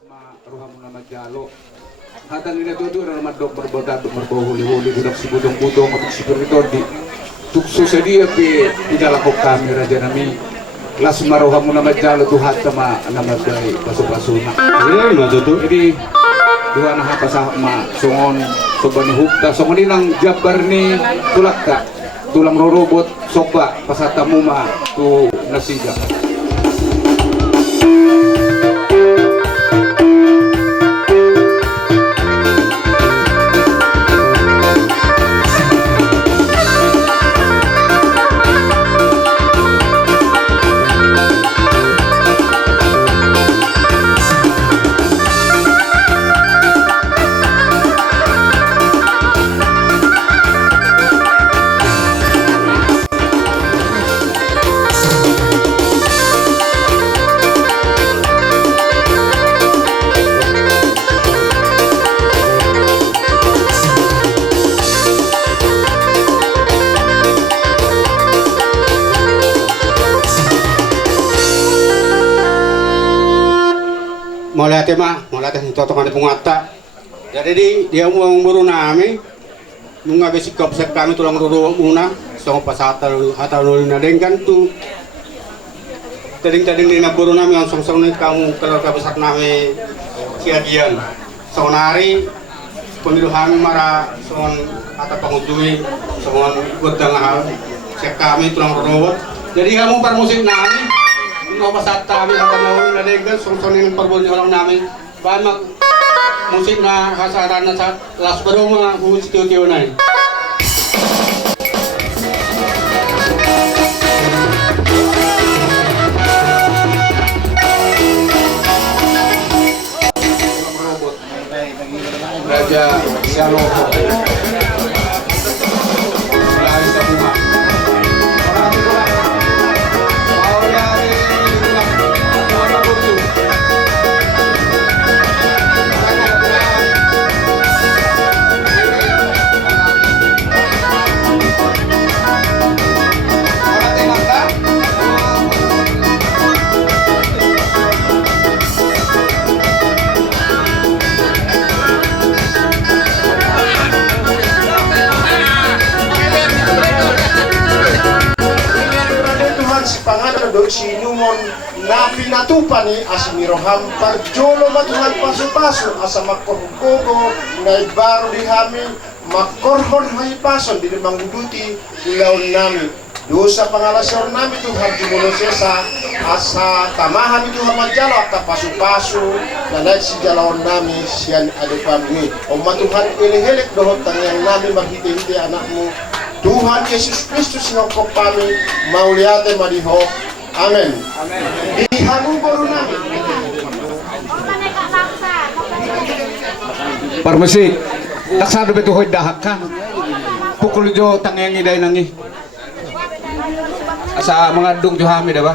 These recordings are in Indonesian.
Maruham na magjalo. Hatan nila tudo na madok berbodado merbohuli-huli budak si budong-budong at si peritor di tukso sa dia pi idalakok kami raja nami las maruham na magjalo tuhat sama namaday paso-paso na. Jadi dua na hapasah ma songon sobani hukta songon inang jabar ni tulak ka tulang rorobot soba pasatamu ma tu nasiga. Malihat itu kami pungata. Jadi dia mau buru nami, nunggu sikap kami tulang ruru muna, sama pas hatal nadengkan tu. Tading di buru nami langsung nih kamu kalau kabesak nami kiagian. Sonari pemilu kami marah son atau pengujui son gudang hal kami tulang ruru. Jadi kamu permusik nami. Nggak pasat kami akan lawan nadengkan song-songin perbunyi orang nami banyak musik na kasaran na sa las baru mga musik tiyo-tiyo na Raja Sialoko sinumon na pinatupan ni asimiroham parjolo matuhan paso-paso asa makorgogo na ibaro di kami makorhon hay pason di mangguduti ilaon nami dosa pangalasyon nami Tuhan dimulosesa asa tamahan itu hamajalo at paso-paso na naik si jalawon nami siyan adipami o matuhan ilihilik dohot tangyang nami maghiti-hiti anakmu Tuhan Yesus Kristus ngokok kami mauliate madiho Amin. Di hanung baru namin. Parmusik, taksado beto hoy dahak ka. Pukul jo tangengi day nangi. Asa mga dung jo hami da ba?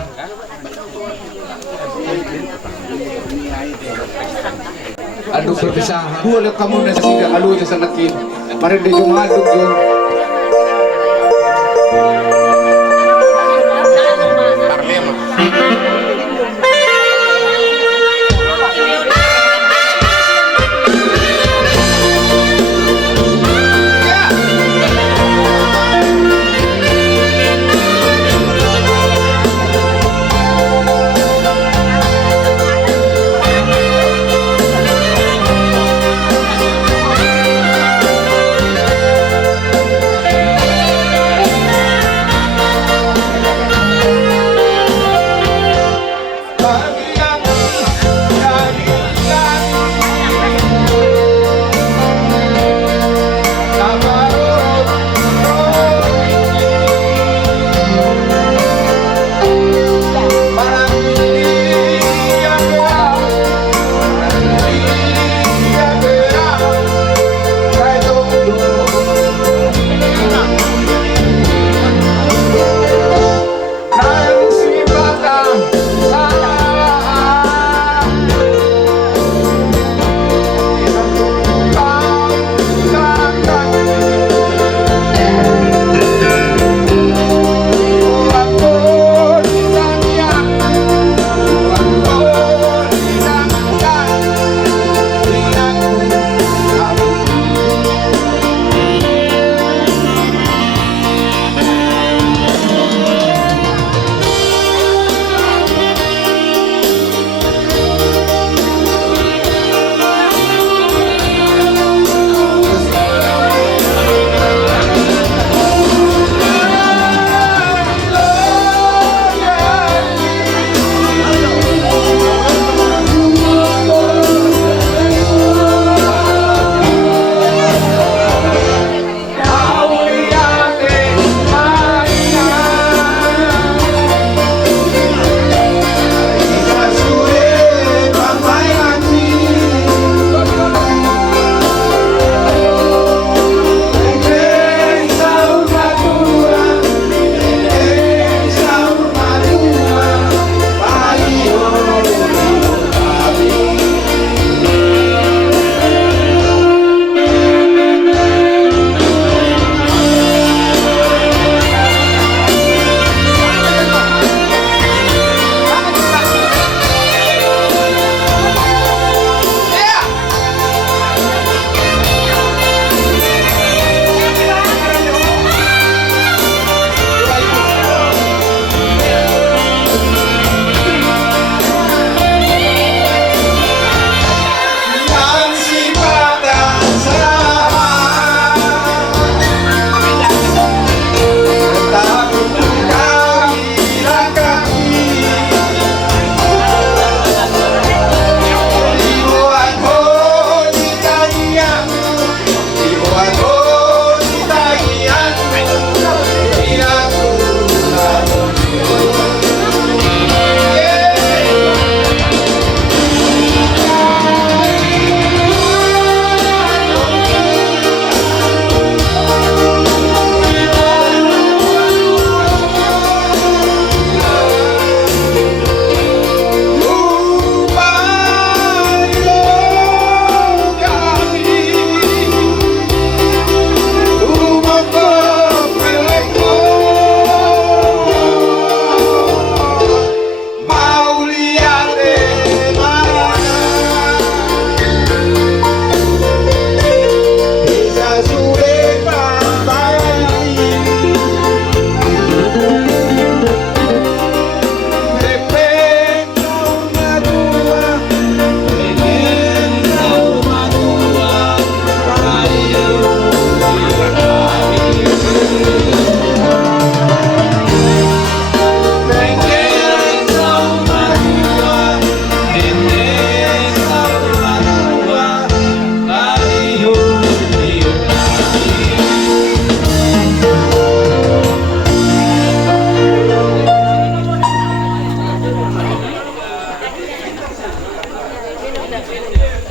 Aduk berpisah. Dua lek kamu na siga alu sa nakin. Mari de jo mga dung jo.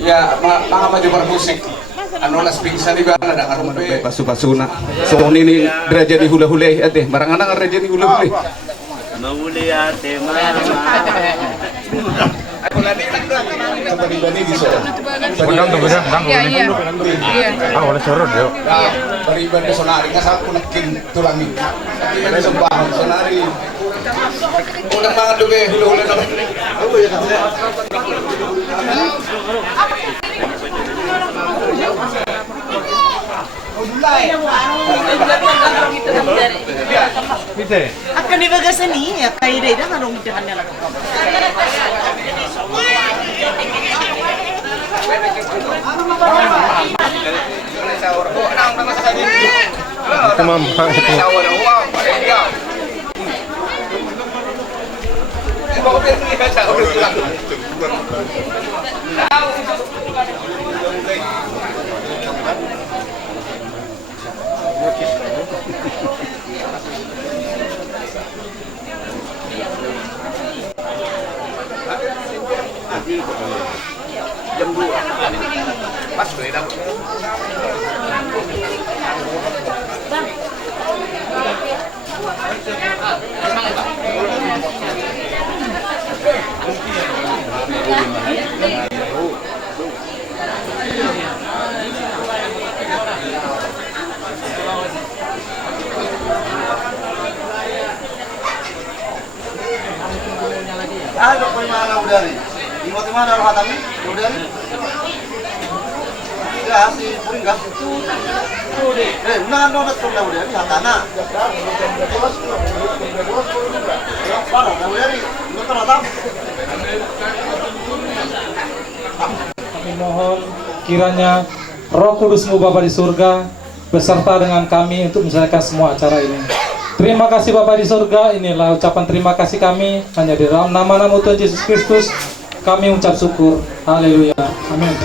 Ya, mga maju musik. Ano las pingsan di bala da karon pe pasu-pasuna. So ini deraja di hula-hula ate, barang anak deraja di hula-hula. Mahuli ate, mama. Ako lagi lang doon. Sa bali-bali di so. Padang to beda, dang. Iya. Ah, wala sorot yo. Bali-bali sonari nga sa ako nakin tulang ni. Ano sa bahay sonari. Ulang mga duge hula-hula naman. Oh, ya kasi. Akan dibagasan ni, kaya dia dah ngarung jahan dalam. Jam 2. Pas boleh dah. Ano po yung mga naudari? Imot yung mga naruhatami? Naudari? Ya, si Puringgas itu undangan donat pun naudari, hatana. Parah, naudari, itu terhatam. Kami mohon kiranya Roh Kudus-Mu Bapa di surga beserta dengan kami untuk menyelesaikan semua acara ini. Terima kasih Bapa di surga, inilah ucapan terima kasih kami hanya di dalam nama-Nama Tuhan Yesus Kristus kami ucap syukur. Haleluya. Amin.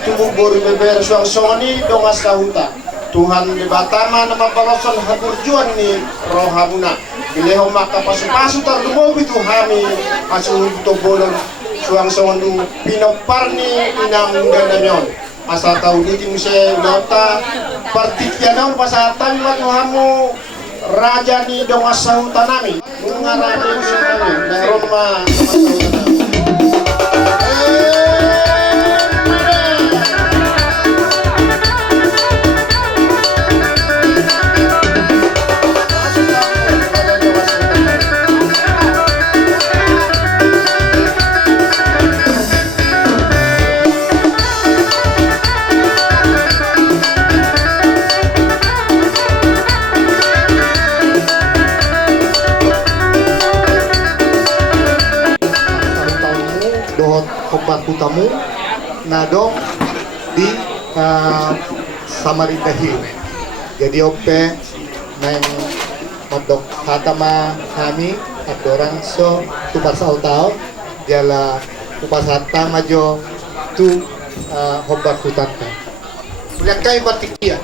Tubur beber suang soni dongas kahuta Tuhan di batama nama balasan haburjuan ni rohamuna bileho maka pasu-pasu tardumobi tuhami asu to bolon suang soni pinoparni inam gandanyon asal tahu di timse nota partikianon pasal tamimat muhamu raja ni dongas kahuta nami mengarani sekali dan Roma nadong di Samarinda Hill. Jadi ope nang modok hatama kami at orang so tupasaw-taw jala upasata majo tu hobar hutata. Ulian kayo batikia.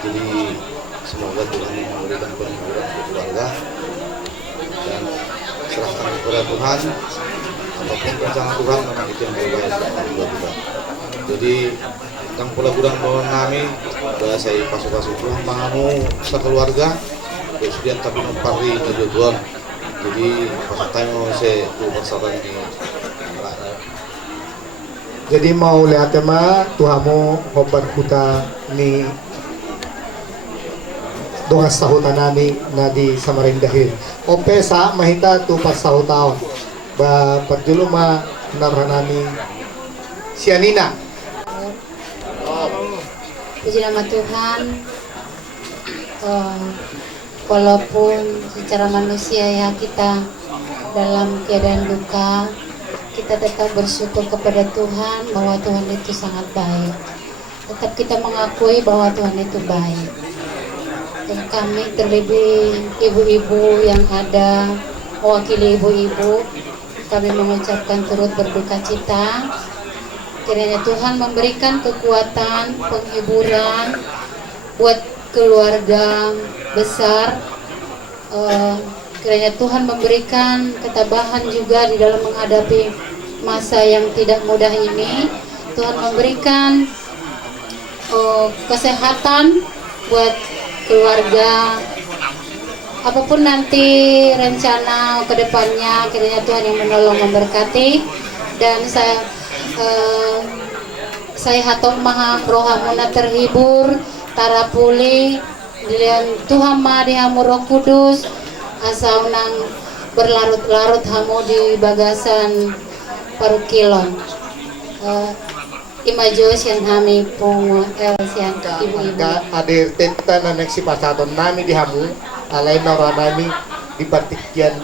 Jadi semoga Tuhan memberikan penghiburan untuk keluarga dan serahkan kepada Tuhan apapun rencana Tuhan memang itu yang terbaik buat kita. Jadi tentang pula kurang bahwa kami sudah saya pasuk-pasuk Tuhan pangamu sekeluarga kemudian tapi mempari tujuan. Jadi pas tayo saya tuh persahabatan ini. Jadi mau lihat ma tuhamu hobar huta ni dongas sahutan nani na di Samarinda Hill. Ope sa mahita tu pas sahutaon. Ba perjulu ma naranani sianina. Puji nama Tuhan. Walaupun secara manusia ya kita dalam keadaan duka, kita tetap bersyukur kepada Tuhan bahwa Tuhan itu sangat baik. Tetap kita mengakui bahwa Tuhan itu baik. Dan kami terlebih ibu-ibu yang ada, mewakili ibu-ibu, kami mengucapkan turut berduka cita. Kiranya Tuhan memberikan kekuatan, penghiburan buat keluarga besar. Kiranya Tuhan memberikan ketabahan juga di dalam menghadapi masa yang tidak mudah ini. Tuhan memberikan kesehatan buat keluarga. Apapun nanti rencana ke depannya, kiranya Tuhan yang menolong memberkati. Dan saya hatok maha rohamuna terhibur, tarapuli, dan Tuhan ma dihamu Roh Kudus, asal nang berlarut-larut hamu di bagasan parukilon. Imajos yang kami pung siang ibu-ibu. Adir tenta na nagsipasaton nami dihamu, alay nora nami di partikian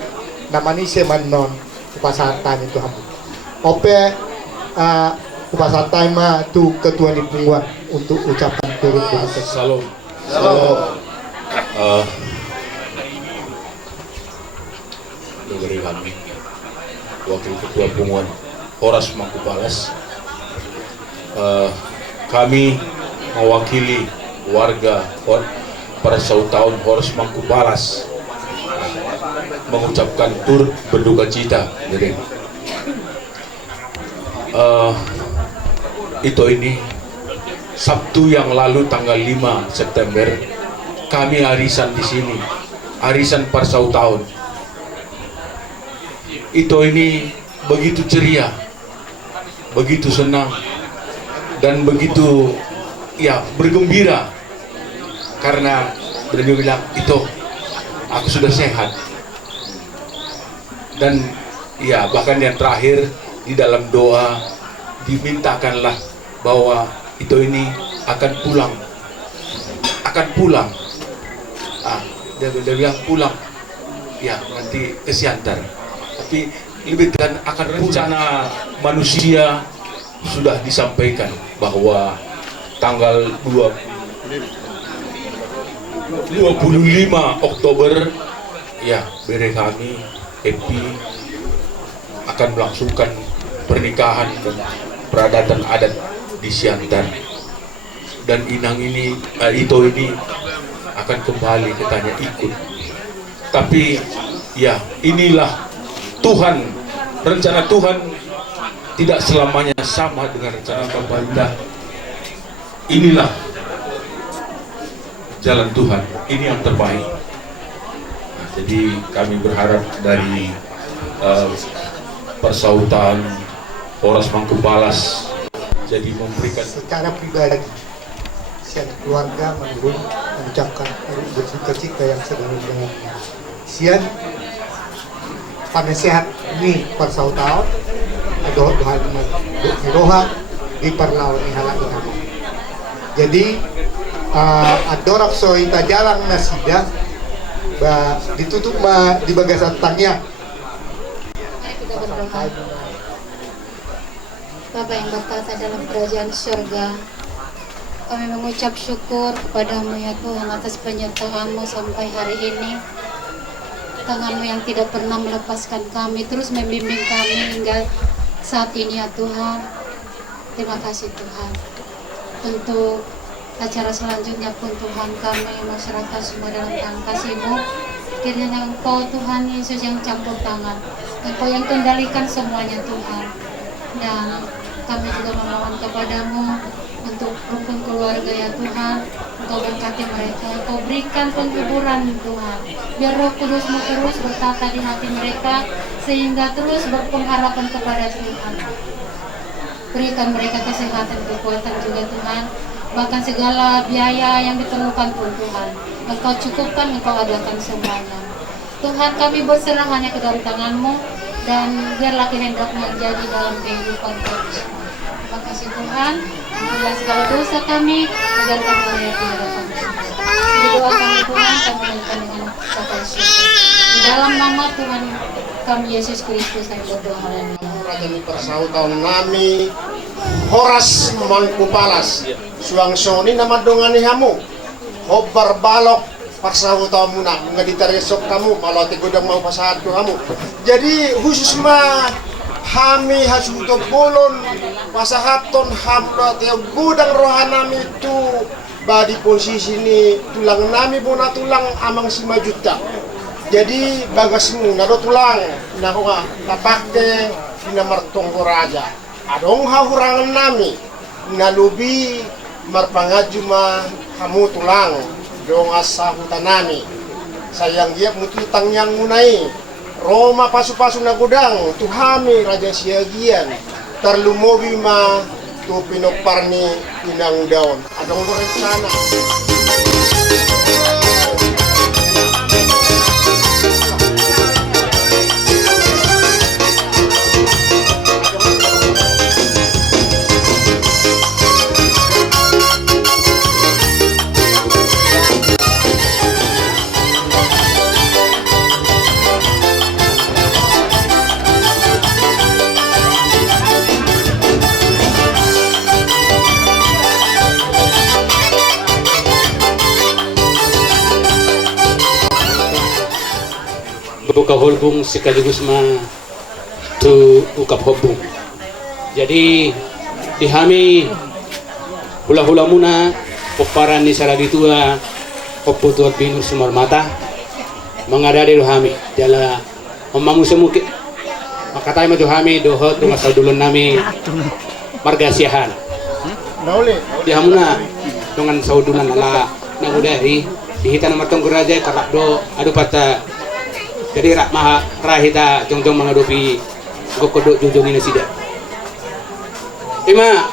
namani semanon upasatan itu hamu. Ope upasatan ma tu ketua di pungguan untuk ucapan turut berduka. Salam. Salam. Dari kami, Wakil Ketua Pungguan Horas Mangkupalas, kami mewakili warga pada tahun Horas Mangkupalas mengucapkan turut berduka cita. Jadi, ini Sabtu yang lalu tanggal 5 September kami arisan di sini, arisan Parsau tahun. Ini begitu ceria, begitu senang, dan begitu bergembira karena beliau bilang aku sudah sehat. Dan bahkan yang terakhir di dalam doa dimintakanlah bahwa ini akan pulang. Dia bilang pulang nanti ke Siantar. Tapi lebih dan akan rencana manusia sudah disampaikan bahwa tanggal 25 Oktober bere kami happy akan melangsungkan pernikahan dan peradatan adat di Siantar. Dan inang ini akan kembali katanya ikut. Tapi inilah Tuhan, rencana Tuhan tidak selamanya sama dengan rencana pemerintah. Inilah jalan Tuhan, ini yang terbaik. Jadi kami berharap dari persautan Horas Mangkupalas jadi memberikan secara pribadi sian keluarga mengucapkan berduka cita yang sedalam-dalamnya. Sian panesehat ni parsautan doha di parlawan ni halak kami. Jadi adorak so ita jalang nasida ditutup di bagasan tangnya. Mari kita berdoa. Bapa yang bertata dalam kerajaan surga, kami mengucap syukur kepadamu ya Tuhan atas penyertaan-Mu sampai hari ini. Tangan-Mu yang tidak pernah melepaskan kami, terus membimbing kami hingga saat ini ya Tuhan. Terima kasih Tuhan. Untuk acara selanjutnya pun Tuhan, kami masyarakat semua dalam tangan kasih-Mu. Kiranya Engkau Tuhan Yesus yang campur tangan, Engkau yang kendalikan semuanya Tuhan. Dan kami juga memohon kepadamu untuk rukun keluarga ya Tuhan, Engkau berkati mereka, Engkau berikan penghiburan Tuhan, biar Roh Kudus-Mu terus bertata di hati mereka, sehingga terus berpengharapan kepada Tuhan. Berikan mereka kesehatan, kekuatan juga Tuhan, bahkan segala biaya yang diperlukan pun Tuhan, Engkau cukupkan, Engkau adakan semuanya. Tuhan, kami berserah hanya ke dalam tangan-Mu, dan biarlah kehendak-Mu yang jadi dalam kehidupan kami. Terima kasih Tuhan, ampunilah segala dosa kami, agar kami melihat di hadapan Tuhan. Di doa kami Tuhan, kami menyerahkan dengan kata syukur. Di dalam nama Tuhan kami Yesus Kristus kami berdoa. Haleluya. Raja ni persau tahun nami Horas mangku palas suang soni nama dongani hamu hobar balok persau tahun muna ngeditari sok kamu kalau tigudang mau pasahat tu hamu. Jadi khusus mah kami hasuto bolon pasahaton hamda tiap gudang rohanami itu badi posisi ini tulang nami bona tulang amang 5 juta. Jadi bagasmu nado tulang nakuha napake pinamartong raja adong hahurangan nami nalubi marpangajuma kamu tulang dong asahutan nami sayang dia mututang yang munai Roma pasu-pasu na gudang tuhami raja siagian terlumobi ma tu pinoparni inang daun adong rencana. Buka hulbung sekaligus tu ukap hubung. Jadi dihami hula-hula muna peparan ni saragi tua oputuat binur sumar mata mengadari rohami jala omamu semukit makatai maju hami dohot dengan saudulun nami marga siahan dihamuna dengan saudulan ala nagudari dihitan matong geraja karak do adu pata. Jadi rak maha rahita jong-jong mengadupi gokodok jujung ini sida. Ima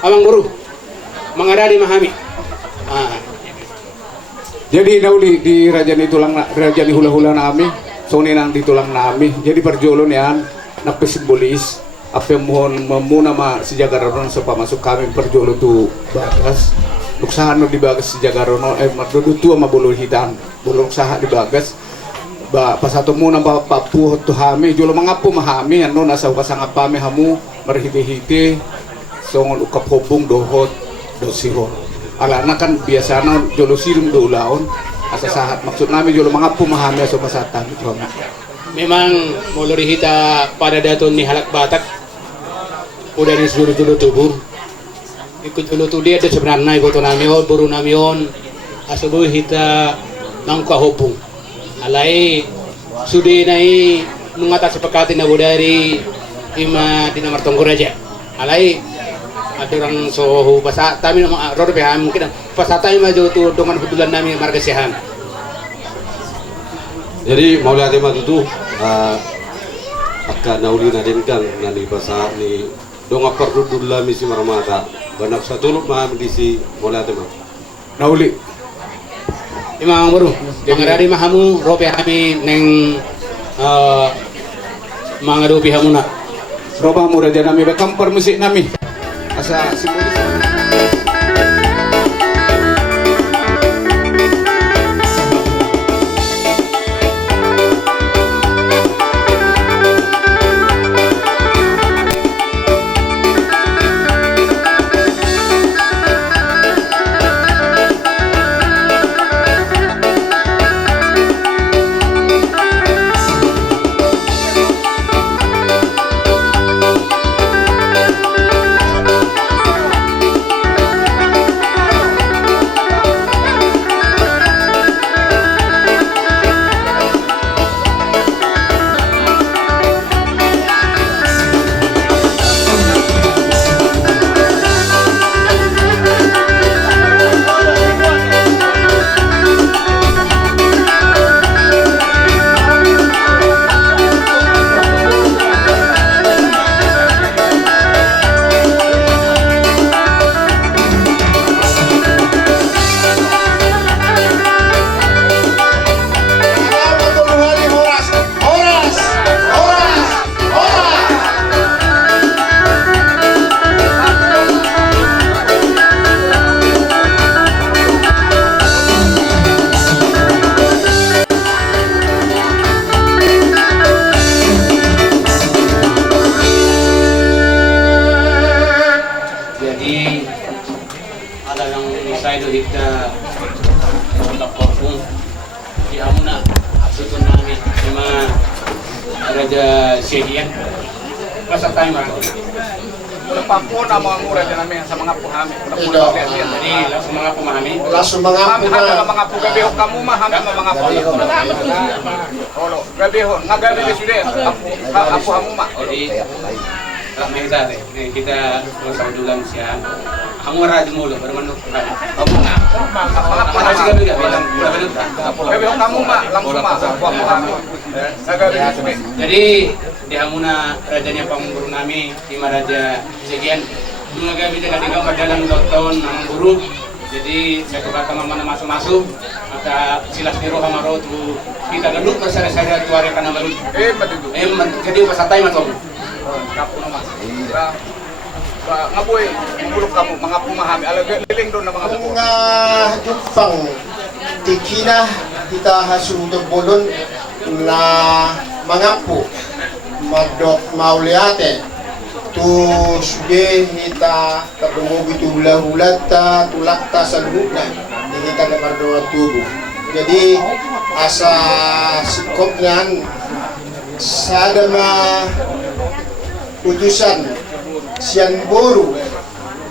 amang buru mengadari mahami. Jadi nauli di rajani tulang rajani hula-hula nami, soni nang di tulang nami. Jadi perjolon yan napisimbolis apa mohon memuna ma si Jagarono supaya masuk kami perjolo tu bagas. Luksahan di bagas si Jagarono madudu tua ma bulu hitam, bulu saha di bagas. Pas satu muna papu tu hami jolo mangapu mahami anu nasa pasang apa me hamu merhiti-hiti songon ukap hobung dohot dosiro alana kan biasana jolo sirum do laon asa sahat maksud nami jolo mangapu mahami aso pasatan jona. Memang muluri hita pada daton ni halak batak udah di seluruh jolo tubuh ikut jolo tu dia ada sebenarnya ikut namion buru namion asubuh hita nangka hobung alai sudi nai mengatasi sepakati na budari ima di nomor tonggo raja alai ada orang sohu pasat kami nama rodo paham mungkin pasat kami maju tu dengan kebetulan nami marga sehan. Jadi mau lihat tema itu akan nauli nadengkan nani pasat ni donga perlu dulu misi marmata banyak satu mah misi mau lihat tema nauli imang baru dengan dari mahamu rope kami neng mangadupi hamuna roba mu raja nami bekam permusik nami asa simbolis. Raja Sedian peserta yang mana? Papo na mga mura dyan namin sa mga puhami. Jadi langsung mengaku memahami. Langsung mengaku Hanggang mga po gabihon kamu mah hanggang mga po. Olo, gabihon, ngagabi ni sudah. Apo hamu mah. Jadi kita bersama dulu siya. Hamu raja mulu baru manuk. Kamu nggak? Mana sih gabi bilang udah benar. Gabihon kamu mah langsung mah apo hamu. Ngagabi ni sudah. Jadi di Hamuna rajanya Pangguru nami di Raja Sekian mengagai dengan tiga berjalan 2 tahun Pangguru. Jadi saya kepada mana masuk maka silas di roha maro tu kita duduk bersama-sama tuare kana baru Betul. jadi peserta yang tuh Kapo naman. Ngaboy, mulok kamu mga pumahami. Liling doon na mga po. Mga Jepang tikina kita hasundog bolon na mangapu madok mauliate tu sude hita kadungo itu hula-hulat tulak ta sa lubna di hita na mardoa tubuh. Jadi asa sikop niyan sada ma utusan sian boru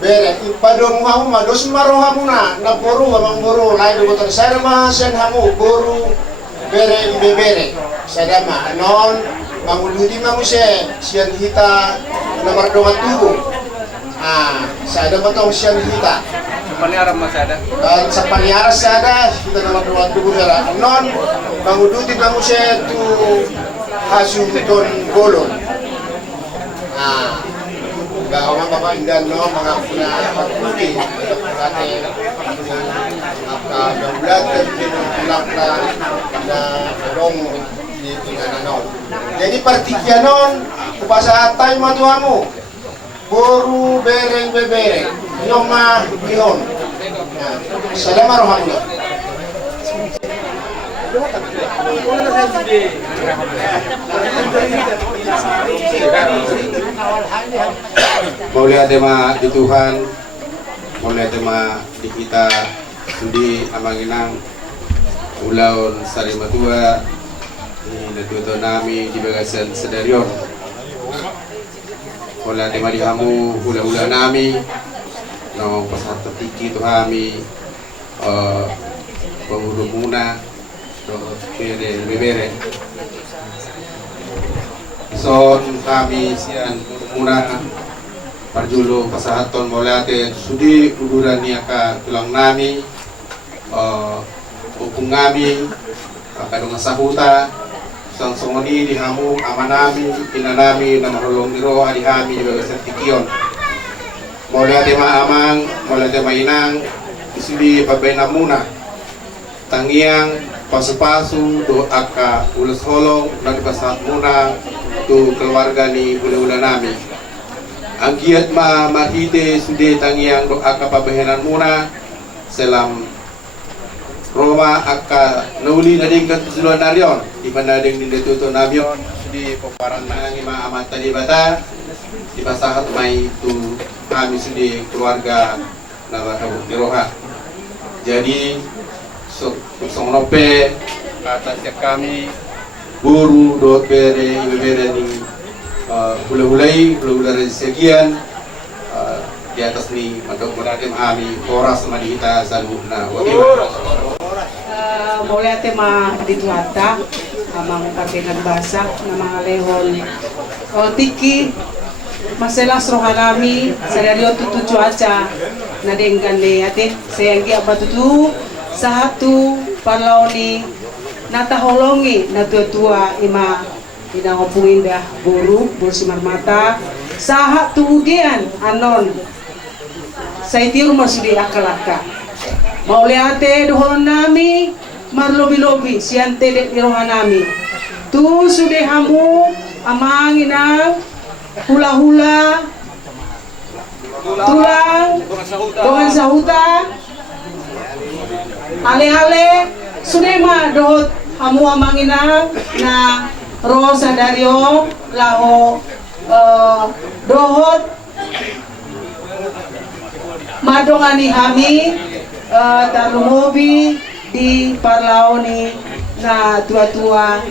bere ipadong hamu mados maro hamu na boru amang boru lain dogotan sada ma sian hamu boru bere ibe bere sada ma non manguluti manguse sian hita nomor 2 tubuh sada matong sian hita Paniaram masada. dan sa paniaras sada hita nomor 2 tubuh sada non manguluti manguse tu hasuton bolon gawa mga indan no mga pagputi pagpulate daulat dan pinulak na dong di tingananon. Jadi partikyanon kupasa tay matuamu boru bereng bebereng nyoma bihon. Salam rohamna. Boleh ada mah di Tuhan, boleh ada mah di kita sudi amanginang ulaun sarimatua di natuto nami di bagasan sedarion. Boleh ada mah di kamu ula-ula nami no pasar tepiki tu kami penghulu muna do bebere son kami sian muna parjulo pasahaton molate sudi uduran niaka tulang nami upung nami kadung sahuta sang songoni di hamu amanami inanami na marulong niro di hami di bagas tikion molate maamang molate mainang sudi pabena muna tangiang pasu-pasu do aka ulas holong nagpasat muna tu keluarga ni ula-ula nami ang giat mahite sude tangiang do aka pabahenan muna selam Roma aka nauli na din katuluan naryon ipanading din dituto namion di paparan na ng ima amat tali bata di pasahat may tu kami sude keluarga na matabok ni Roha. Jadi song nope atas kami buru do bere ibe bere ni hula-hula sekian di atas ni mandok meradim ami koras madihita saluna wadiwa mulai tema dituata amang pakenan basa na mga lehon tiki maselas rohanami sadario tutu cuaca na denggan le ate sayanggi abatutu satu parlaoni nataholongi na tua ima inangopung indah boru bursimar mata saha tuudian anon saitiur masudi akalaka mauliate dohon nami marlobi-lobi siante de rohanami tu sude hamu amangina hula-hula tulang dengan sahuta ale-ale sunema dohot hamu amanginang na rosa dario laho dohot madongani hami tarumobi di parlaoni na tua-tua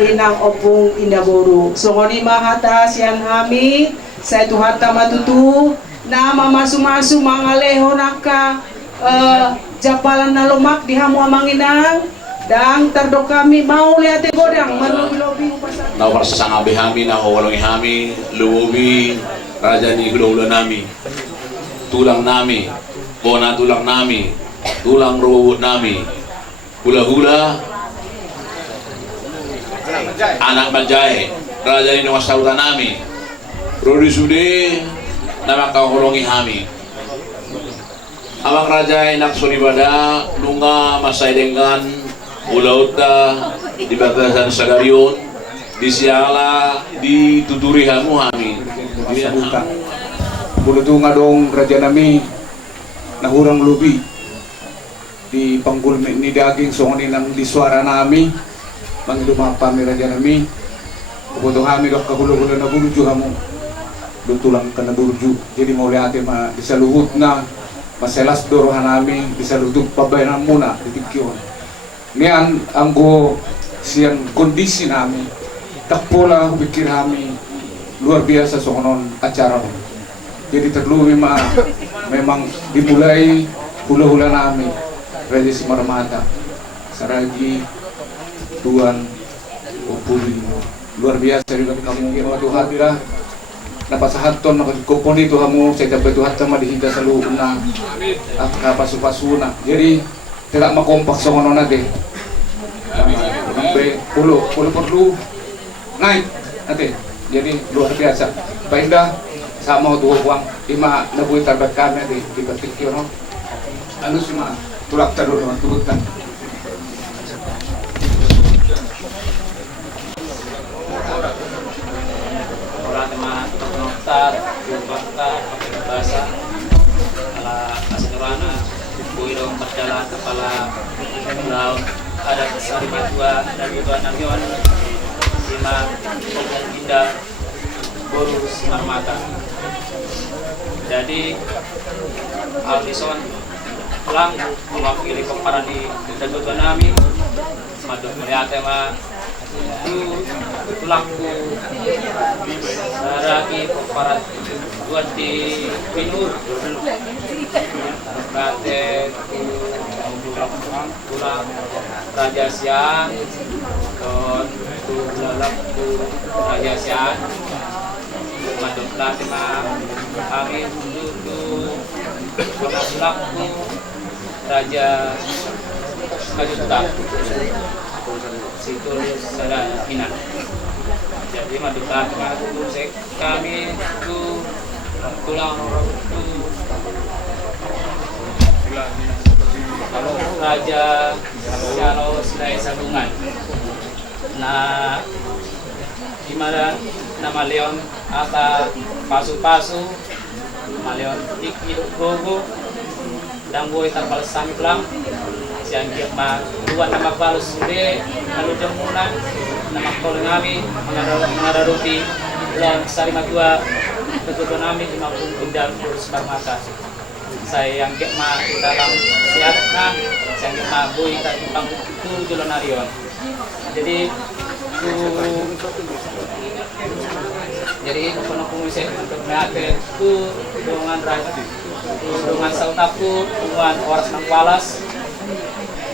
inang opung indaboru. Songoni mahata sian hami, saya Tuhan matutu, nama masu-masu mangaleho naka japalan nalomak di hamu amanginang, dan terdo kami mau lihat godang melobi-lobi upasan. Na parsasangabi hami na walongi hami luwi raja ni hula-hula nami tulang nami bona tulang nami tulang ruwut nami hula-hula anak Manjai raja ni wasauta nami Rodi Sude nama kau holongi hami abang raja enak sonibada nunga masai dengan ulauta di batasan Sagarion di Siala di tuturi hamu hami bulutu ngadong raja nami nahurang lubi di panggul ni daging songoni nang di suara nami mangidumapa mi raja nami butuh hami dok kahulu-hulu na burju hamu lutulang kana burju jadi mau lihat ma bisa luhut na maselas dorohan nami bisa lutuk pabayan muna di tikyon nian anggo siang kondisi nami tak pola pikir kami luar biasa sokonon acara jadi terlalu memang dimulai hula-hula nami Raja Simarmata saragi Tuan Upuri luar biasa juga kamu yang waktu hadirah napasahaton nakakupon dito kamu saya dapat Tuhan sama dihinta selalu na at pasu-pasuna jadi tidak makompak sokonon natin sampai pulau perlu naik nanti jadi luar biasa baiklah sama dua uang lima lebih terbaik kami di batik kiono anu semua tulak terus dengan turutan orang teman notar fakta bahasa ala asenurana buirong berjalan kepala laut ada Sari Matua dari Tuan Namion lima Indah Boru Simarmata. Jadi Aldison pulang mewakili pemeran di Tuan Nami madok melihat tema tulangku saragi pemeran buat di Pinur Kate pulang Raja Sian don tulalakku Raja Sian madok latima angin dulu tulakku Raja Kajuta situ sada hina jadi madok latima kami itu tulang kalau Raja kalau sedai sabungan nah dimana nama Leon apa pasu-pasu Maleon ikut gogo dan boy terbal sami pelang siang ma dua nama balus de lalu jemunan nama kolong kami mengadaruti dan Sari Matua betul kami 50 Indah Simarmata saya yang ma dalam siatna saya yang ma boy tak itu Jolonarion jadi penopung untuk meate itu dengan raja dengan sautaku dengan oras nang palas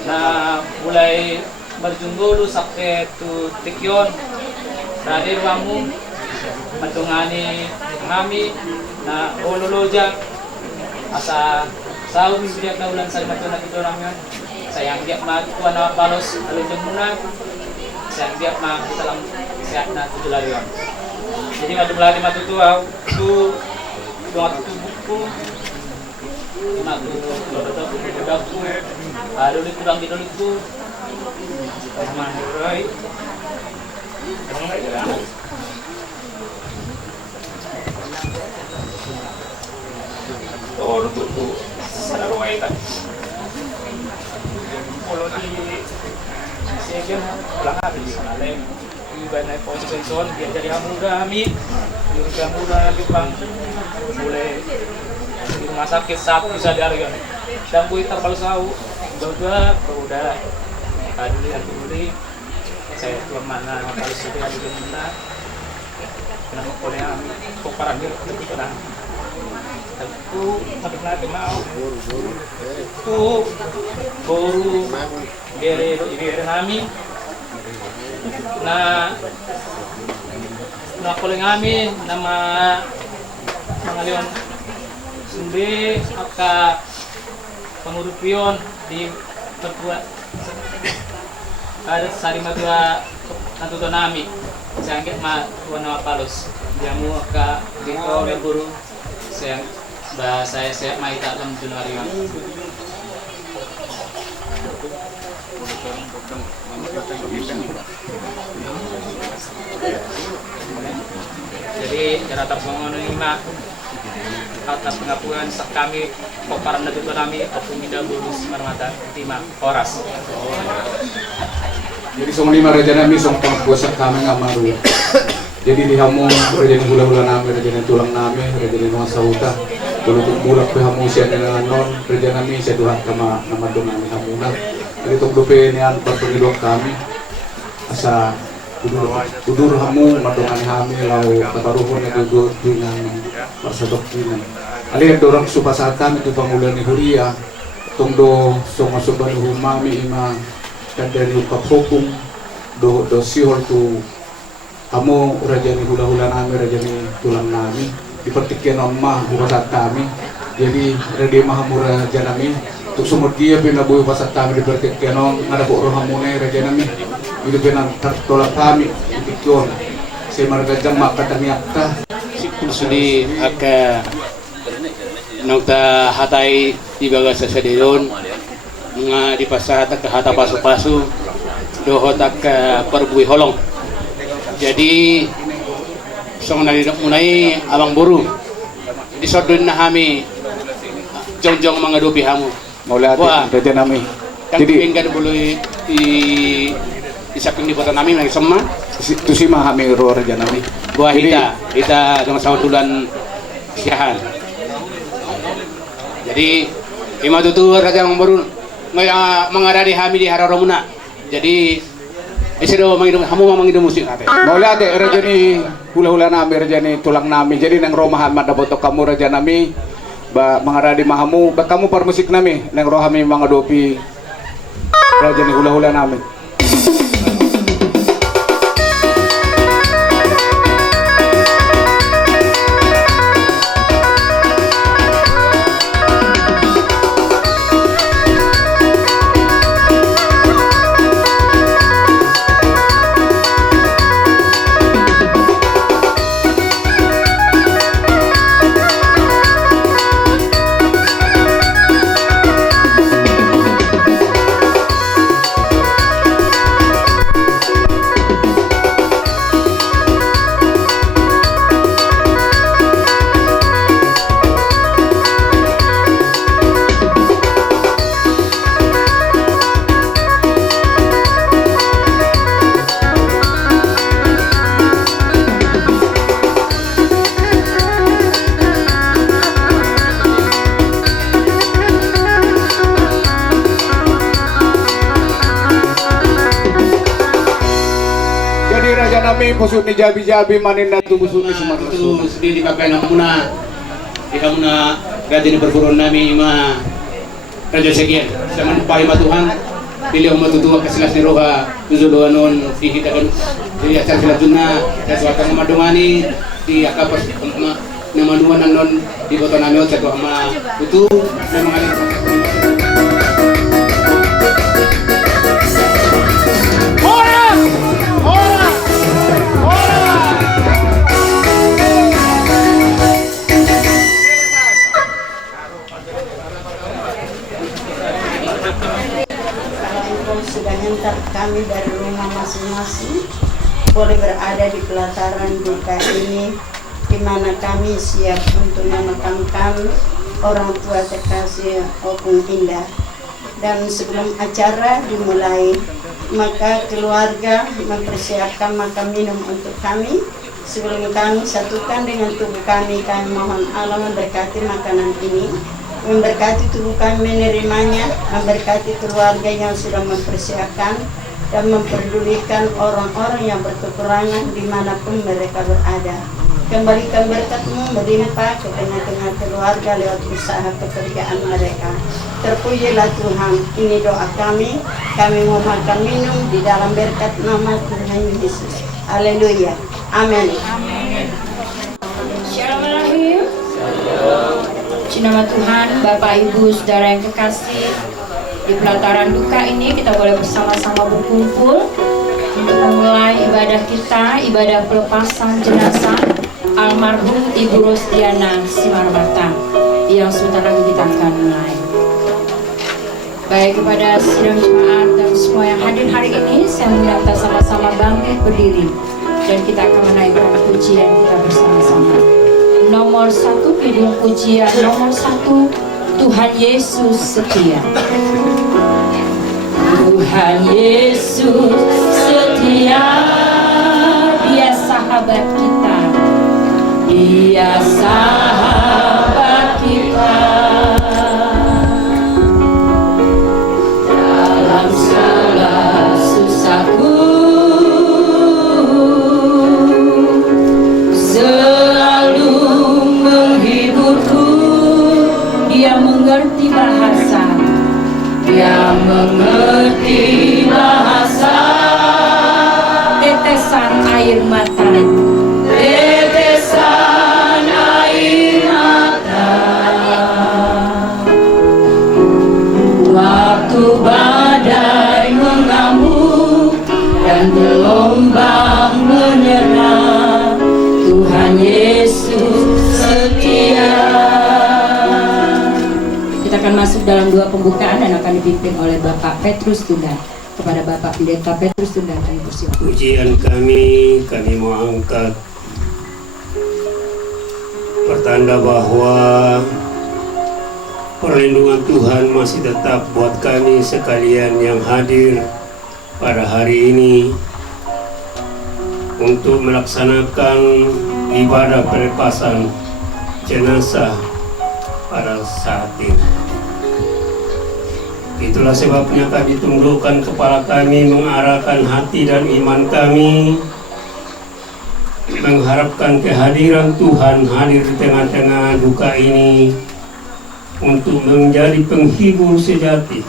nah mulai berjumpa sampai tu tikyon tadi ruangmu mentungani kami na ololoja asa saum bidak daulan Sari Matua na kita orang sayang dia ma kuan na palos lalu jemuna sayang dia ma dalam sehat na 7 larian. Jadi madu melari matu tuau tu dua buku madu buku ada di kurang di dulu itu mandurai oh tu saroi tak kalau di sekian pulang habis sana lem ibadah konsenson biar jadi muda kami juga muda Jepang boleh di rumah sakit satu bisa diargan dan gue terbal sau juga udah tadi lihat dulu saya tuan mana kalau sudah ada benda kenapa boleh kok parah dia pernah tentu ada mau baru dari kami na kalau kami nama pengalian sumbe aka pengurupion di terbuat ada sari madua natuto nami sangkit ma tuan nama palus jamu aka dito guru saya mai tak dalam Januari. Jadi rata pengonima kata pengakuan kami koparan natuto nami atau mida bulus marmata tima oras. Jadi song lima raja nami song pangkuasa kami ngamaru. Jadi di hamu raja ni hula-hula nami, raja ni tulang nami, raja ni nuasa huta. Kalau tu bulak pe hamu siya dengan non, raja nami siya duhat kama nama dong nami hamuna. Jadi tok dope ni an perpengidok kami asa udur hamu madongan kami lau kataruhun ni dudur dengan pasadok kini. Ali dorang supasatan itu pangulan ni huria, tungdo songo-songo humami ima dan dari ukapokung do sihol tu kamu raja ni hula-hula nami, raja ni tulang nami dipertikian omah pasat kami. Jadi raja mahamu raja nami untuk sumut dia pinabuhi pasat kami dipertikian om ada roh hamune raja nami itu pinang tertolak kami dipikion saya marga jamak kataniakta sudi aka nokta hatai di bagas sasadilon nga di pasar ke hata pasu-pasu dohot aka perbui holong. Jadi song mulai abang buru disodun na kami jong-jong mga dubi hamu mulai raja nami jadi pinggan boleh di samping di kota nami lagi semua itu sih mah kami roh raja nami buah kita dengan sama tulan siahan. Jadi lima tutur raja yang baru mengarari kami di Hararomuna. Jadi isido mangidu hamu mangidu musik ate. Mulai ade raja ni hula-hula nami raja ni tulang nami. Jadi nang roh Muhammad daboto kamu raja nami ba mengaradi mahamu ba kamu par musik nami nang roh kami mangadopi raja ni hula-hula nami. Pusut ni jabi-jabi manin na tubusun ni semua itu sedih dipakai namuna raja ni berburon nami ima raja sekian sama pai matuhan pilih umat tutua kasilas ni roha tuzuluanon fihi takan jadi acar silajuna sesuatu madongani di akapas namanuan non di kota nami satu ama itu memang ada. Sudah hantar kami dari rumah masing-masing boleh berada di pelataran duka ini di mana kami siap untuk memakamkan orang tua terkasih Opung Indah. Dan sebelum acara dimulai maka keluarga mempersiapkan makan minum untuk kami. Sebelum kami satukan dengan tubuh kami mohon Allah memberkati makanan ini, memberkati tubuh kami menerimanya, memberkati keluarga yang sudah mempersiapkan, dan memperdulikan orang-orang yang berkekurangan dimanapun mereka berada. Kembalikan berkat-Mu melimpah ke tengah-tengah keluarga lewat usaha pekerjaan mereka. Terpujilah Tuhan, ini doa kami mau makan minum di dalam berkat nama Tuhan Yesus. Haleluya, amin. Shalom. Puji nama Tuhan, Bapak Ibu Saudara yang kekasih, di pelataran duka ini kita boleh bersama-sama berkumpul untuk memulai ibadah kita, ibadah pelepasan jenazah almarhum Ibu Rosdiana Simarmata yang sebentar lagi kita akan mulai. Baik, kepada sidang jemaat dan semua yang hadir hari ini, saya mengundang kita sama-sama bangkit berdiri dan kita akan menaikkan pujian kita bersama-sama. Nomor 1, kidung pujian nomor 1, Tuhan Yesus setia. Tuhan Yesus setia, Dia sahabat kita, Dia sahabat kita. Dalam segala susahku selalu menghiburku. Dia mengerti bahasa, Dia mengerti bahasa. Tetesan air mata, tetesan air mata. Waktu badai mengamuk dan gelombang menyerang, Tuhan Yesus setia. Kita akan masuk dalam doa pembukaan dan akan dipimpin oleh Bapak Petrus Tunda. Kepada Bapak Pendeta Petrus Tunda kami bersilakan. Pujian kami mau angkat pertanda bahwa perlindungan Tuhan masih tetap buat kami sekalian yang hadir pada hari ini untuk melaksanakan ibadah pelepasan jenazah pada saat ini. Itulah sebabnya kami tundukkan kepala kami, mengarahkan hati dan iman kami, mengharapkan kehadiran Tuhan hadir di tengah-tengah duka ini untuk menjadi penghibur sejati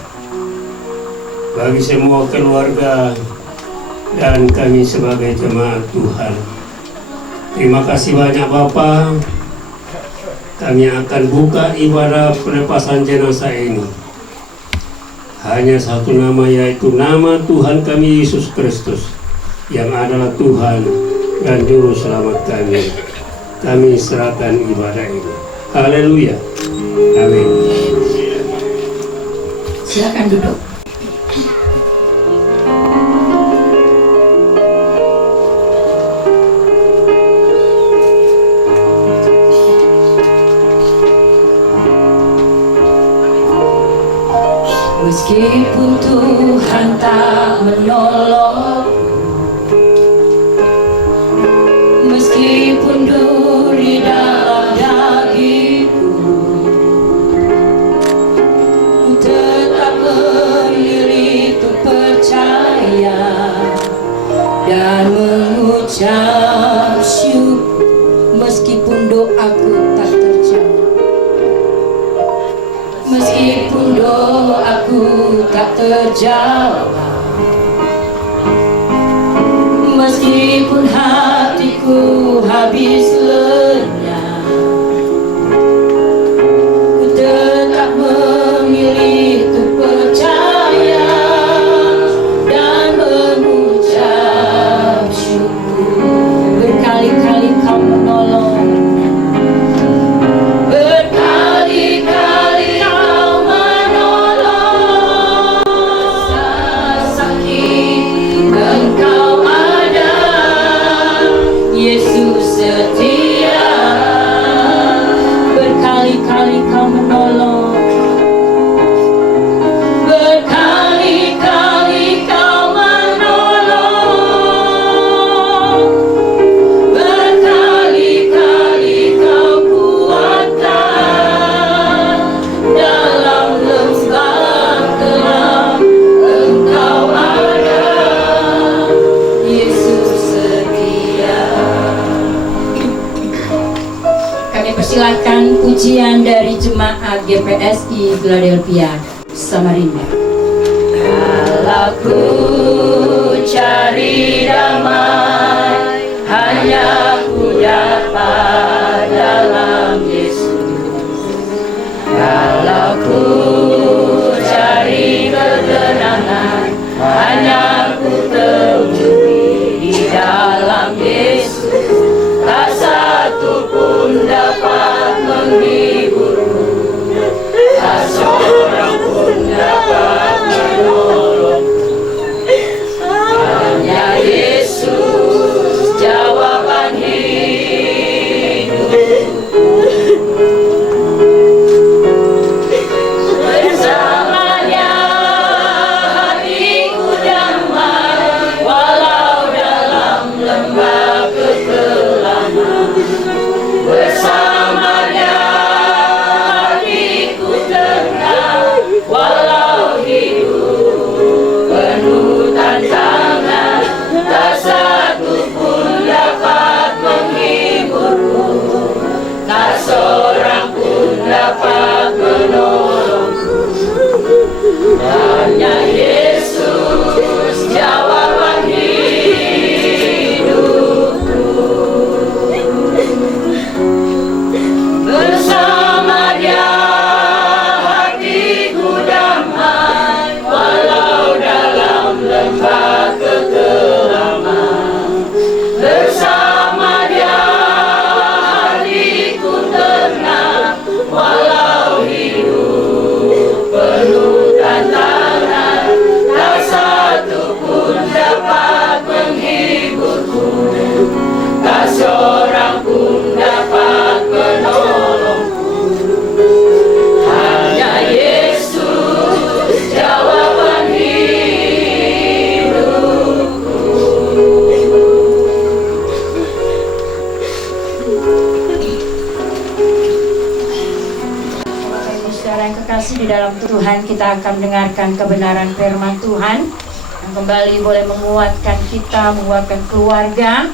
bagi semua keluarga dan kami sebagai jemaat Tuhan. Terima kasih banyak Bapa. Kami akan buka ibadah pelepasan jenazah ini. Hanya satu nama, yaitu nama Tuhan kami Yesus Kristus, yang adalah Tuhan dan Juru Selamat kami. Kami serahkan ibadah ini. Haleluya. Amin. Silakan duduk. Meskipun Tuhan tak menolong, meskipun duri dalam dagingku, ku tetap memilih untuk percaya dan mengucap syukur. Meskipun doaku tak terjawab, meskipun doaku tak terjawab, meskipun hatiku habis lenyap, ku tetap memilih untuk percaya dan mengucap syukur. Berkali-kali Kau menolong, berkali-kali Kau menolong. Sakit Engkau ada, Yesus setia. persilakan pujian dari jemaat GPSI Philadelphia Samarinda. Kalau ku cari damai, hanya ku dapat dalam Yesus. Kalau ku cari ketenangan, hanya ku temui di dalam Yesus. Tak satu pun dapat menghiburku, tak seorang pun dapat menolongku. Hanya Yesus jawaban hidupku. Bersamanya hatiku damai, walau dalam lembah kekelaman. Bersamanya hatiku tenang, walau hidup penuh tantangan. Tak satu pun dapat menghiburku, tak seorang pun dapat menolongku. Hanya Yesus jawaban hidupku. Bersama Dia hatiku damai, walau dalam lembah kekelaman. Bersama Dia hatiku tenang, walau hidup penuh tantangan. Tak satu pun dapat menghiburku, tak seorang pun dapat menolongku. Hanya Yesus jawaban hidupku. Bapak Ibu saudara yang kekasih di dalam Tuhan, kita akan mendengarkan kebenaran firman Tuhan yang kembali boleh menguatkan kita, menguatkan keluarga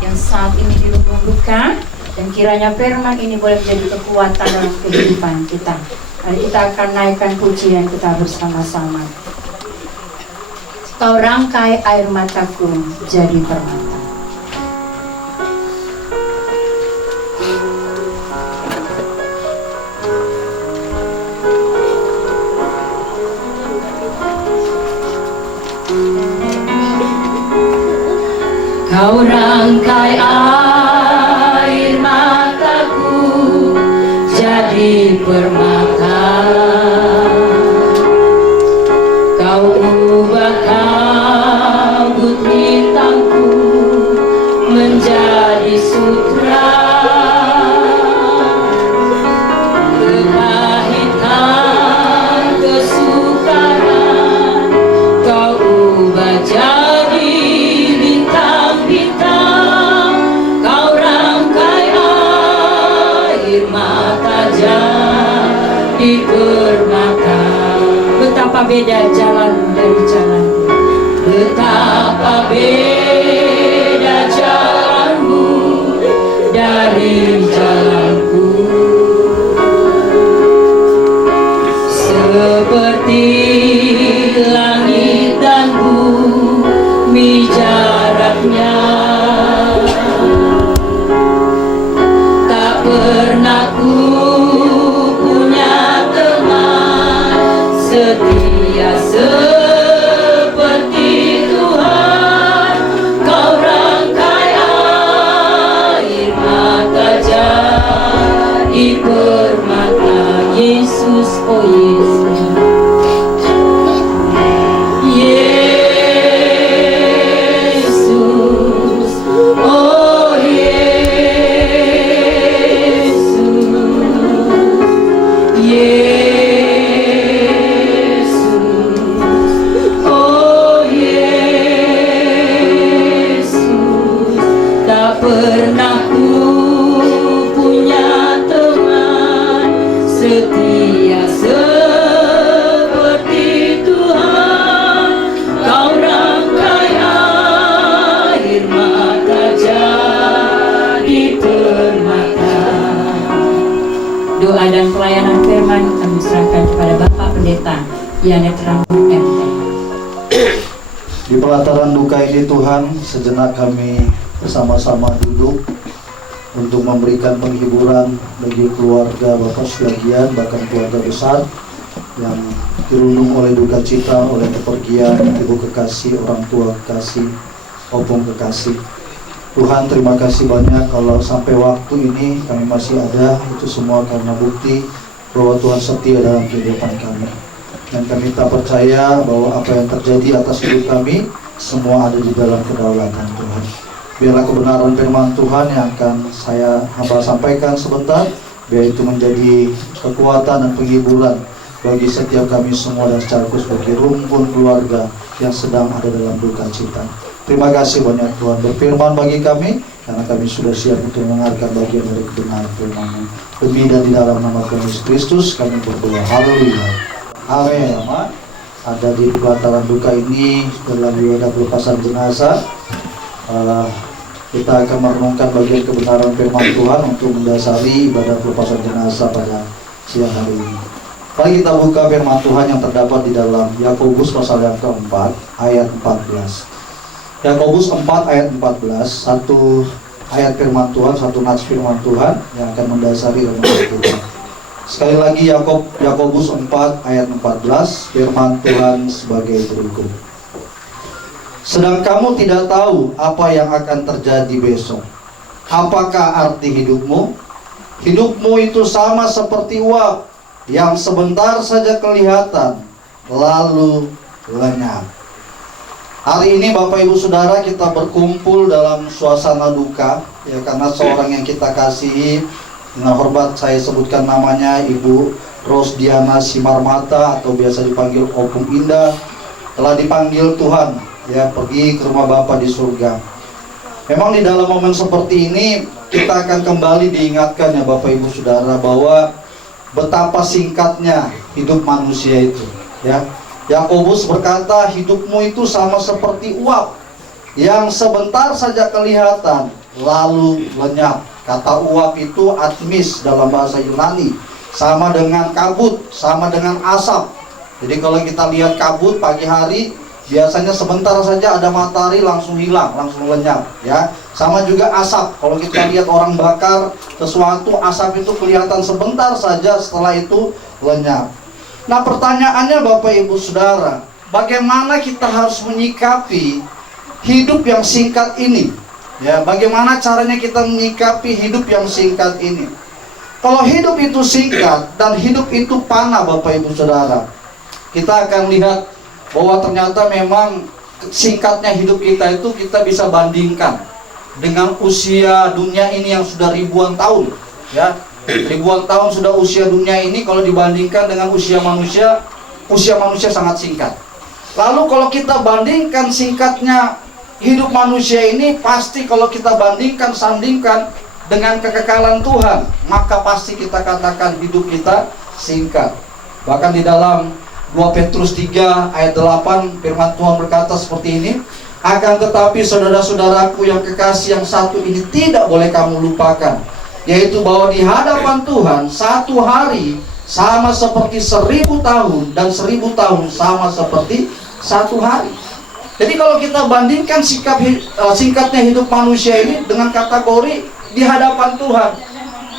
yang saat ini dilumpuh duka, dan kiranya firman ini boleh menjadi kekuatan dalam kehidupan kita. Mari kita akan naikkan pujian kita bersama-sama. Kau rangkai air mataku jadi permata. Kau rangkai air mataku jadi permata. Kau ubah kabut hitamku menjadi sutra. Kepahitan, kesukaran Kau ubah jadi bintang-bintang. Kau rangkai air mata jadi permata. Betapa beda jalan dari jalanku, betapa beda jalanmu dari jalanku. Seperti langit dan bumi jaraknya, tak pernah ku punya teman setia seperti Tuhan. Kau rangkai air mata jadi permata. Yesus, oh Yesus. Yesus, oh Yesus. Yesus, oh Yesus. Tak pernah ku punya teman setia seperti Tuhan. Kau rangkai air mata jadi permata. dan pelayanan firman kami serahkan kepada Bapak Pendeta Yanet Rambut MT. Di pelataran duka ini Tuhan, sejenak kami bersama-sama duduk untuk memberikan penghiburan bagi keluarga Bapak sekalian, bahkan keluarga besar yang dirundung oleh duka cita oleh kepergian ibu kekasih, orang tua kekasih, opung kekasih. Tuhan, terima kasih banyak kalau sampai waktu ini kami masih ada, itu semua karena bukti bahwa Tuhan setia dalam kehidupan kami. Dan kami tak percaya bahwa apa yang terjadi atas hidup kami semua ada di dalam kedaulatan Tuhan. Biarlah kebenaran firman Tuhan yang akan saya hamba sampaikan sebentar, biar itu menjadi kekuatan dan penghiburan bagi setiap kami semua dan secara khusus bagi rumpun keluarga yang sedang ada dalam duka cita. Terima kasih banyak Tuhan berfirman bagi kami, karena kami sudah siap untuk mendengarkan bagian dari kebenaran firman-Mu. Demi dan di dalam nama Tuhan Yesus Kristus kami berdoa. Haleluya. Amin. Ada di pelataran duka ini dalam ibadah pelepasan jenazah. Kita akan merenungkan bagian kebenaran firman Tuhan untuk mendasari ibadah pelepasan jenazah pada siang hari ini. Mari kita buka firman Tuhan yang terdapat di dalam Yakobus pasal yang keempat ayat 14. Yakobus 4 ayat 14, satu ayat firman Tuhan, satu nats firman Tuhan yang akan mendasari renungan kita. Sekali lagi Yakobus 4 ayat 14, firman Tuhan sebagai berikut. Sedang kamu tidak tahu apa yang akan terjadi besok. Apakah arti hidupmu? Hidupmu itu sama seperti uap yang sebentar saja kelihatan lalu lenyap. Hari ini Bapak Ibu Saudara kita berkumpul dalam suasana duka, ya, karena seorang yang kita kasihi, dengan hormat saya sebutkan namanya, Ibu Rosdiana Simarmata atau biasa dipanggil Opung Indah, telah dipanggil Tuhan, ya, pergi ke rumah Bapa di surga. Memang di dalam momen seperti ini kita akan kembali diingatkan, ya Bapak Ibu Saudara, bahwa betapa singkatnya hidup manusia itu, ya. Yakobus berkata, hidupmu itu sama seperti uap yang sebentar saja kelihatan lalu lenyap. Kata uap itu atmis dalam bahasa Yunani, sama dengan kabut, sama dengan asap. Jadi kalau kita lihat kabut pagi hari, biasanya sebentar saja ada matahari langsung hilang, langsung lenyap, ya. Sama juga asap, kalau kita lihat orang bakar sesuatu, asap itu kelihatan sebentar saja, setelah itu lenyap. Nah, pertanyaannya Bapak Ibu Saudara, bagaimana kita harus menyikapi hidup yang singkat ini? Ya, bagaimana caranya kita menyikapi hidup yang singkat ini? Kalau hidup itu singkat dan hidup itu panah Bapak Ibu Saudara, kita akan lihat bahwa ternyata memang singkatnya hidup kita itu kita bisa bandingkan dengan usia dunia ini yang sudah ribuan tahun, ya. Ribuan tahun sudah usia dunia ini, kalau dibandingkan dengan usia manusia sangat singkat. Lalu kalau kita bandingkan singkatnya hidup manusia ini, pasti kalau kita sandingkan dengan kekekalan Tuhan, maka pasti kita katakan hidup kita singkat. Bahkan di dalam 2 Petrus 3 ayat 8 firman Tuhan berkata seperti ini, akan tetapi saudara-saudaraku yang kekasih, yang satu ini tidak boleh kamu lupakan, yaitu bahwa di hadapan Tuhan satu hari sama seperti 1000 tahun, dan 1000 tahun sama seperti satu hari. Jadi kalau kita bandingkan singkatnya hidup manusia ini dengan kategori di hadapan Tuhan,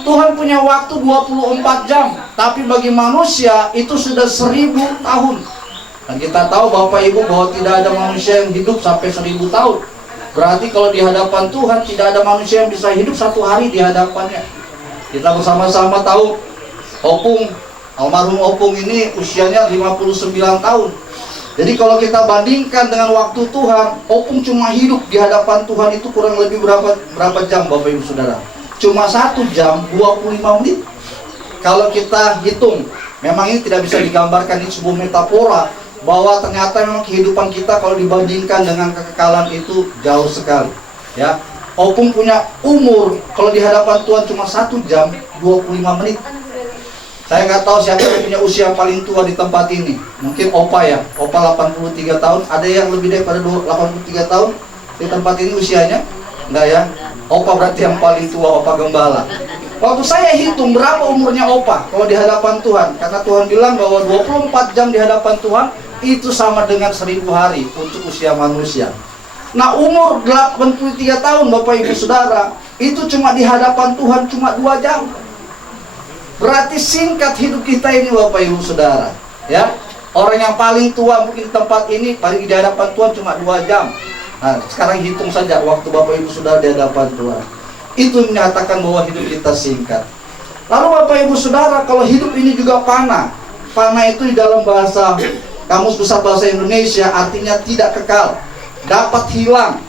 Tuhan punya waktu 24 jam, tapi bagi manusia itu sudah 1000 tahun. Dan kita tahu Bapak Ibu bahwa tidak ada manusia yang hidup sampai 1000 tahun. Berarti kalau di hadapan Tuhan tidak ada manusia yang bisa hidup satu hari di hadapannya. Kita bersama-sama tahu almarhum Opung ini usianya 59 tahun. Jadi kalau kita bandingkan dengan waktu Tuhan, Opung cuma hidup di hadapan Tuhan itu kurang lebih berapa jam Bapak Ibu Saudara? Cuma 1 jam 25 menit. Kalau kita hitung, memang ini tidak bisa digambarkan, ini sebuah metafora bahwa ternyata memang kehidupan kita kalau dibandingkan dengan kekekalan itu jauh sekali, ya. Opung punya umur kalau di hadapan Tuhan cuma 1 jam 25 menit. Saya nggak tahu siapa yang punya usia yang paling tua di tempat ini. Mungkin Opa, ya. Opa 83 tahun. Ada yang lebih daripada 83 tahun di tempat ini usianya? Enggak, ya. Opa berarti yang paling tua, Opa Gembala. Waktu saya hitung berapa umurnya Opa kalau di hadapan Tuhan, karena Tuhan bilang bahwa 24 jam di hadapan Tuhan itu sama dengan 1000 hari untuk usia manusia. Nah, umur 83 tahun Bapak Ibu Saudara, itu cuma di hadapan Tuhan cuma 2 jam. Berarti singkat hidup kita ini Bapak Ibu Saudara, ya. Orang yang paling tua mungkin di tempat ini paling di hadapan Tuhan cuma 2 jam. Nah, sekarang hitung saja waktu Bapak Ibu Saudara di hadapan Tuhan. Itu menyatakan bahwa hidup kita singkat. Lalu Bapak Ibu Saudara, kalau hidup ini juga panah. Panah itu di dalam bahasa Kamus Besar Bahasa Indonesia artinya tidak kekal, dapat hilang,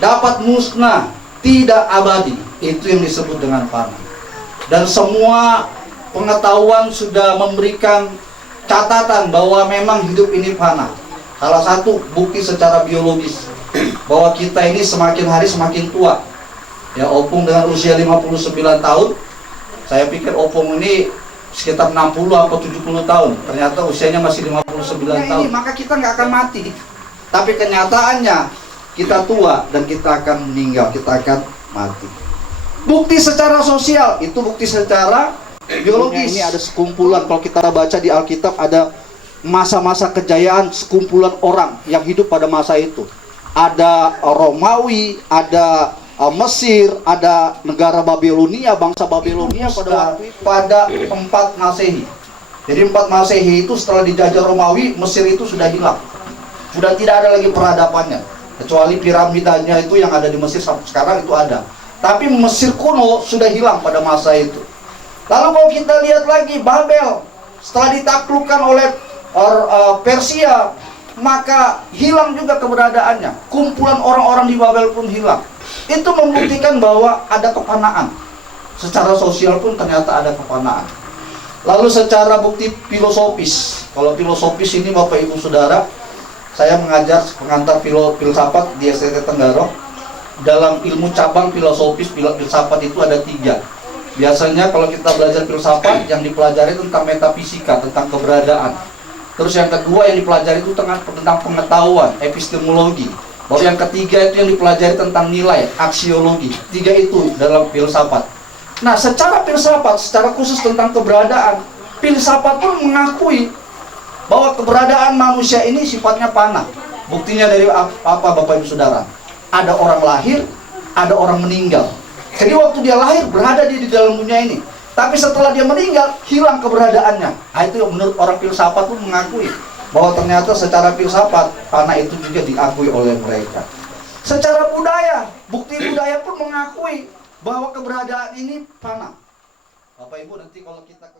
dapat musnah, tidak abadi. Itu yang disebut dengan panah. Dan semua pengetahuan sudah memberikan catatan bahwa memang hidup ini panah. Salah satu bukti secara biologis bahwa kita ini semakin hari semakin tua. Ya, Opung dengan usia 59 tahun, saya pikir Opung ini sekitar 60 atau 70 tahun. Ternyata usianya masih 59 tahun. Maka kita nggak akan mati. Tapi kenyataannya kita tua dan kita akan meninggal, kita akan mati. Bukti secara sosial, itu bukti secara biologis. Ini ada sekumpulan, kalau kita baca di Alkitab ada masa-masa kejayaan sekumpulan orang yang hidup pada masa itu. Ada Romawi, ada Mesir, ada negara Babilonia, bangsa Babilonia pada 4 Masehi. Jadi 4 Masehi itu setelah dijajah Romawi, Mesir itu sudah hilang. Sudah tidak ada lagi peradabannya. Kecuali piramidanya itu yang ada di Mesir sampai sekarang itu ada. Tapi Mesir kuno sudah hilang pada masa itu. Lalu kalau kita lihat lagi Babel, setelah ditaklukkan oleh Persia, maka hilang juga keberadaannya. Kumpulan orang-orang di Babel pun hilang. Itu membuktikan bahwa ada kepanaan. Secara sosial pun ternyata ada kepanaan. Lalu secara bukti filosofis, kalau filosofis ini Bapak Ibu Saudara, saya mengajar pengantar filsafat di STT Tenggarong. Dalam ilmu cabang filosofis, filsafat itu ada 3. Biasanya kalau kita belajar filsafat, yang dipelajari tentang metafisika, tentang keberadaan. Terus yang kedua yang dipelajari itu tentang pengetahuan, epistemologi. Baru yang ketiga itu yang dipelajari tentang nilai, aksiologi. 3 itu dalam filsafat. Nah, secara filsafat, secara khusus tentang keberadaan, filsafat pun mengakui bahwa keberadaan manusia ini sifatnya panah. Buktinya dari apa Bapak Ibu Saudara? Ada orang lahir, ada orang meninggal. Jadi waktu dia lahir berada di dalam dunia ini. Tapi setelah dia meninggal, hilang keberadaannya. Nah, itu menurut orang filsafat pun mengakui bahwa ternyata secara filsafat panah itu juga diakui oleh mereka. Secara budaya, bukti budaya pun mengakui bahwa keberadaan ini panah. Bapak Ibu nanti kalau kita